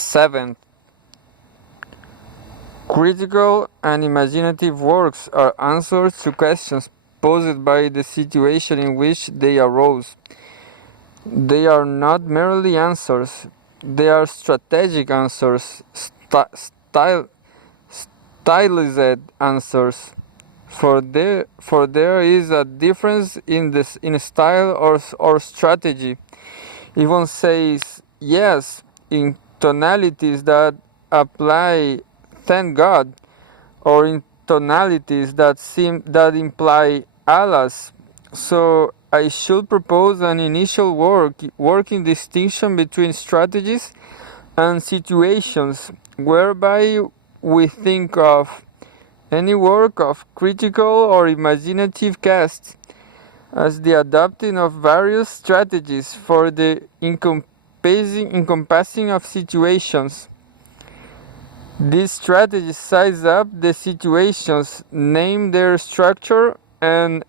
Seventh, critical and imaginative works are answers to questions posed by the situation in which they arose. They are not merely answers, they are strategic answers, stylized answers. For there is a difference in style or strategy. If one says yes in tonalities that apply thank God, or in tonalities that imply alas, so I should propose an initial working distinction between strategies and situations, whereby we think of any work of critical or imaginative cast as the adopting of various strategies for the encompassing of situations. These strategies size up the situations, name their structure and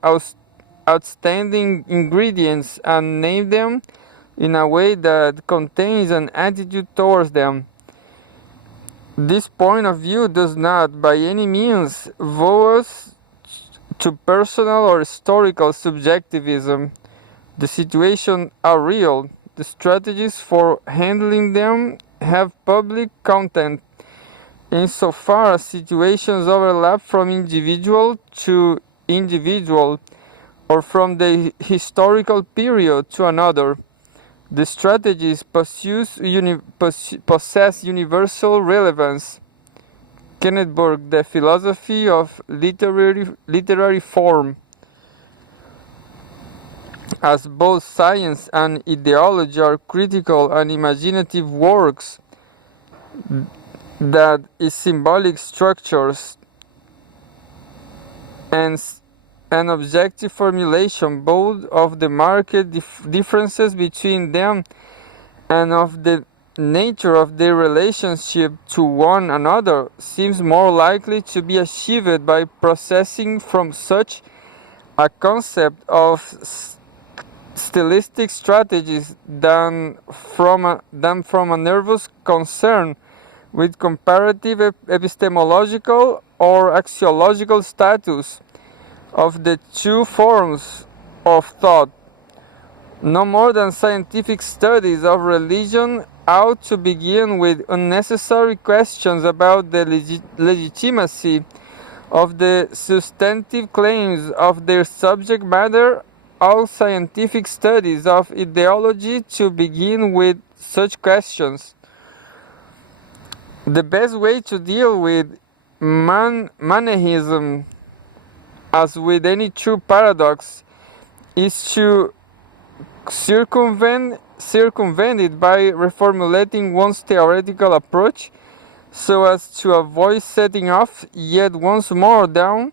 outstanding ingredients, and name them in a way that contains an attitude towards them. This point of view does not by any means vow us to personal or historical subjectivism. The situations are real. The strategies for handling them have public content, insofar as situations overlap from individual to individual, or from the historical period to another. The strategies possess universal relevance. Kenneth Burke, The Philosophy of Literary Form. As both science and ideology are critical and imaginative works, that is symbolic structures and objective formulation both of the marked differences between them and of the nature of their relationship to one another, seems more likely to be achieved by processing from such a concept of stylistic strategies than from a nervous concern with comparative epistemological or axiological status of the two forms of thought. No more than scientific studies of religion ought to begin with unnecessary questions about the legitimacy of the substantive claims of their subject matter. All scientific studies of ideology to begin with such questions. The best way to deal with Manichaeism, as with any true paradox, is to circumvent it by reformulating one's theoretical approach so as to avoid setting off yet once more down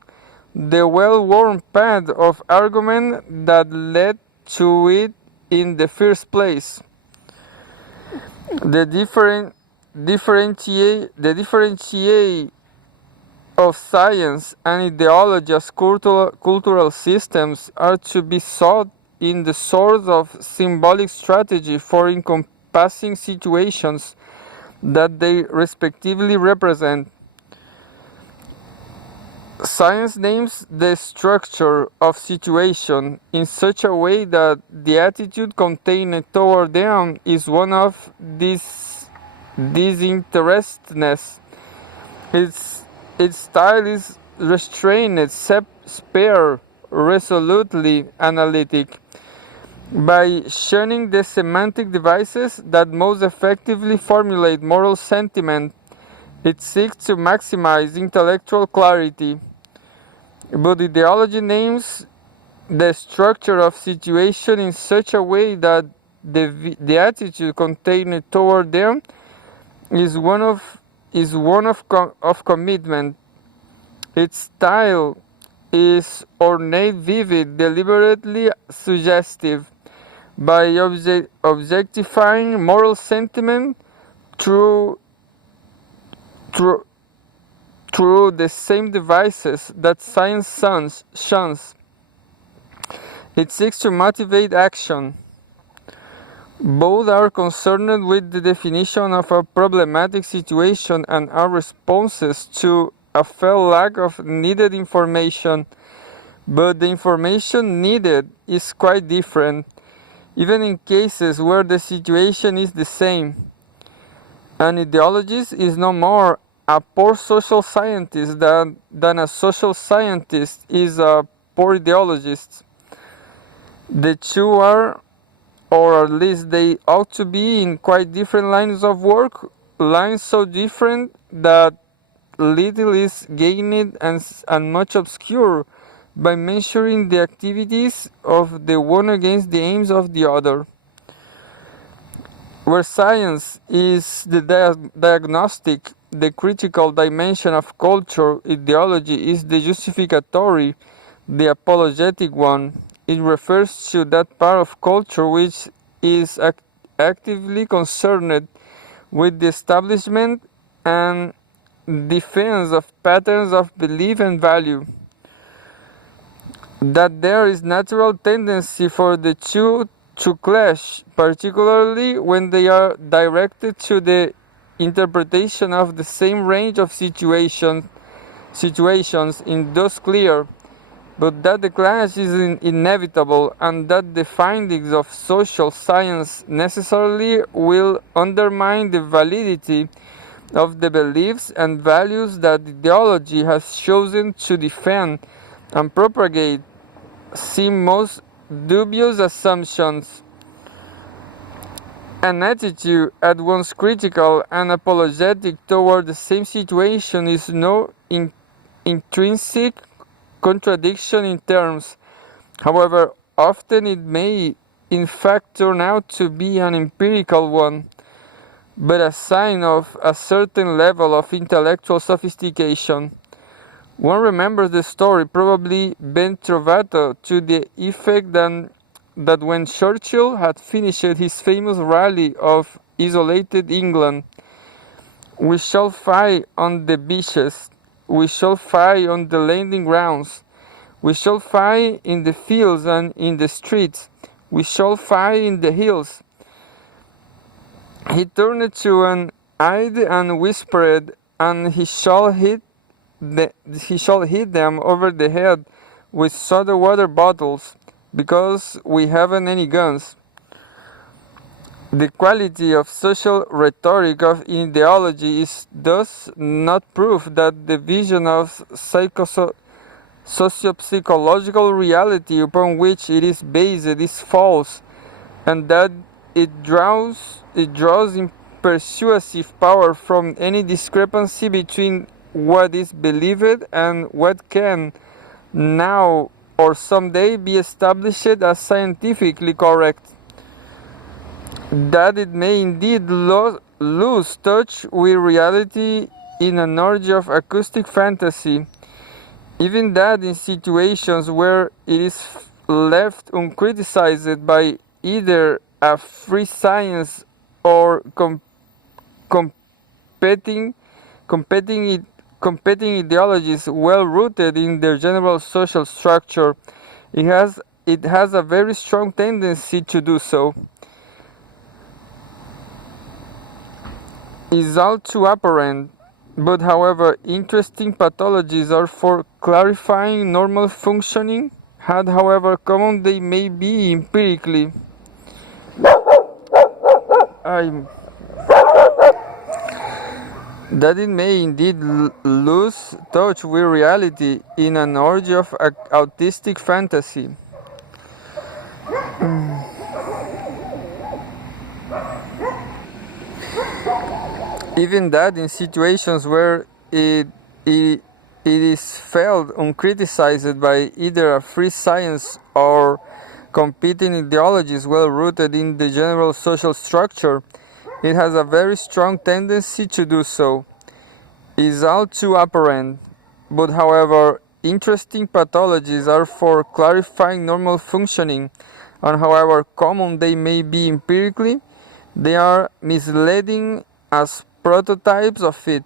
the well-worn path of argument that led to it in the first place. The differentiate of science and ideology as cultural systems are to be sought in the source of symbolic strategy for encompassing situations that they respectively represent. Science names the structure of situation in such a way that the attitude contained toward them is one of disinterestedness. Its style is restrained, spare, resolutely analytic. By shunning the semantic devices that most effectively formulate moral sentiment, it seeks to maximize intellectual clarity. But ideology names the structure of situation in such a way that the attitude contained toward them is one of commitment. Its style is ornate, vivid, deliberately suggestive. By objectifying moral sentiment through the same devices that science shuns, it seeks to motivate action. Both are concerned with the definition of a problematic situation and are responses to a felt lack of needed information, but the information needed is quite different, even in cases where the situation is the same. An ideologist is no more a poor social scientist than a social scientist is a poor ideologist. The two are, or at least they ought to be, in quite different lines of work, lines so different that little is gained and much obscured by measuring the activities of the one against the aims of the other. Where science is the diagnostic, the critical dimension of culture, ideology is the justificatory, the apologetic one. It refers to that part of culture which is actively concerned with the establishment and defense of patterns of belief and value. That there is natural tendency for the two to clash, particularly when they are directed to the interpretation of the same range of situations in those clear, but that the clash is inevitable and that the findings of social science necessarily will undermine the validity of the beliefs and values that ideology has chosen to defend and propagate seem most dubious assumptions. An attitude at once critical and apologetic toward the same situation is no intrinsic contradiction in terms. However, often it may in fact turn out to be an empirical one, but a sign of a certain level of intellectual sophistication. One remembers the story, probably Ben Trovato, to the effect that when Churchill had finished his famous rally of isolated England, "We shall fight on the beaches, we shall fight on the landing grounds, we shall fight in the fields and in the streets, we shall fight in the hills." He turned to an eye and whispered, "And he shall hit them over the head with soda water bottles, because we haven't any guns." The quality of social rhetoric of ideology is thus not proof that the vision of socio-psychological reality upon which it is based is false, and that it draws persuasive power from any discrepancy between what is believed and what can now or someday be established as scientifically correct. That it may indeed lose touch with reality in an orgy of acoustic fantasy, even that in situations where it is left uncriticized by either a free science or competing ideologies well rooted in their general social structure, it has a very strong tendency to do so. Is all too apparent, but however interesting pathologies are for clarifying normal functioning, had however common they may be empirically. That it may indeed lose touch with reality in an orgy of autistic fantasy. Even that in situations where it is felt uncriticized by either a free science or competing ideologies well rooted in the general social structure, it has a very strong tendency to do so. It is all too apparent, but however interesting pathologies are for clarifying normal functioning, and however common they may be empirically, they are misleading as prototypes of it.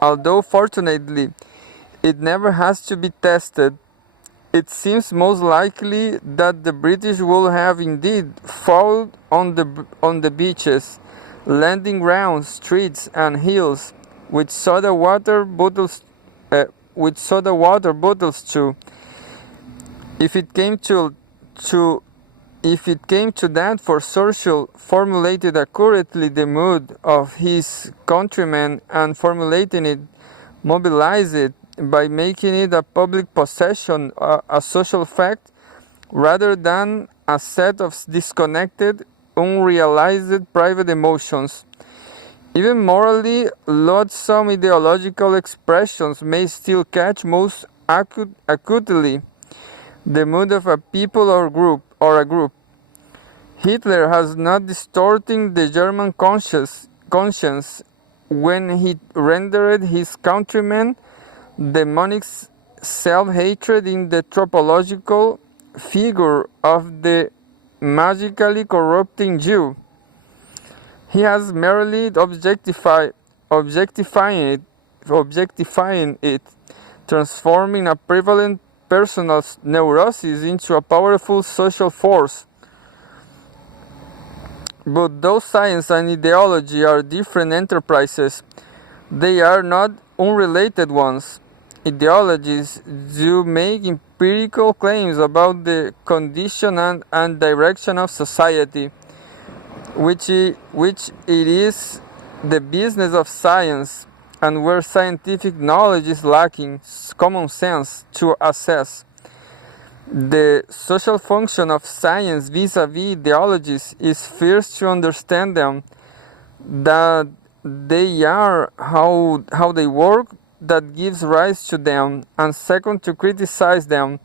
Although fortunately it never has to be tested, it seems most likely that the British would have indeed fought on the beaches, landing grounds, streets, and hills with soda water bottles too. If it came to that, for Churchill formulated accurately the mood of his countrymen and formulating it, mobilized it by making it a public possession, a social fact, rather than a set of disconnected, unrealized private emotions. Even morally loathsome ideological expressions may still catch most acutely the mood of a people or a group. Hitler has not distorting the German conscience when he rendered his countrymen demonic self-hatred in the topological figure of the magically corrupting Jew. He has merely objectifying it, transforming a prevalent personal neurosis into a powerful social force. But though science and ideology are different enterprises, they are not unrelated ones. Ideologies do make empirical claims about the condition and direction of society, which it is the business of science, and where scientific knowledge is lacking common sense to assess. The social function of science vis-a-vis ideologies is first to understand them, that they are, how they work, that gives rise to them, and second to criticize them,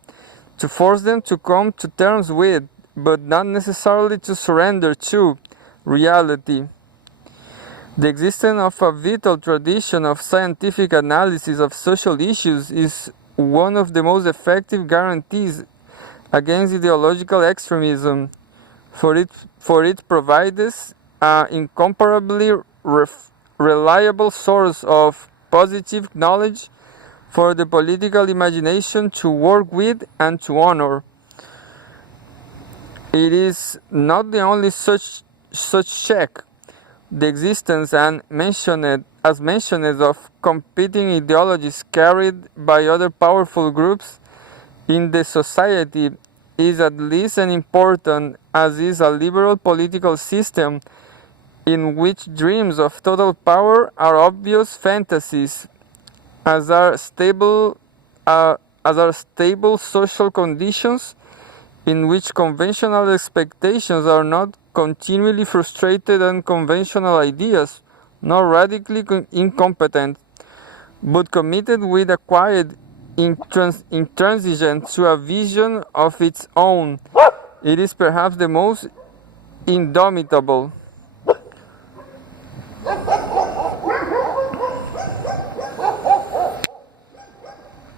to force them to come to terms with, but not necessarily to surrender to, reality. The existence of a vital tradition of scientific analysis of social issues is one of the most effective guarantees against ideological extremism, for it provides an incomparably reliable source of positive knowledge for the political imagination to work with and to honor. It is not the only such check. The existence as mentioned of competing ideologies carried by other powerful groups in the society is at least as important as is a liberal political system in which dreams of total power are obvious fantasies, as are stable social conditions in which conventional expectations are not continually frustrated and conventional ideas, not radically incompetent, but committed with a quiet intransigence to a vision of its own. It is perhaps the most indomitable.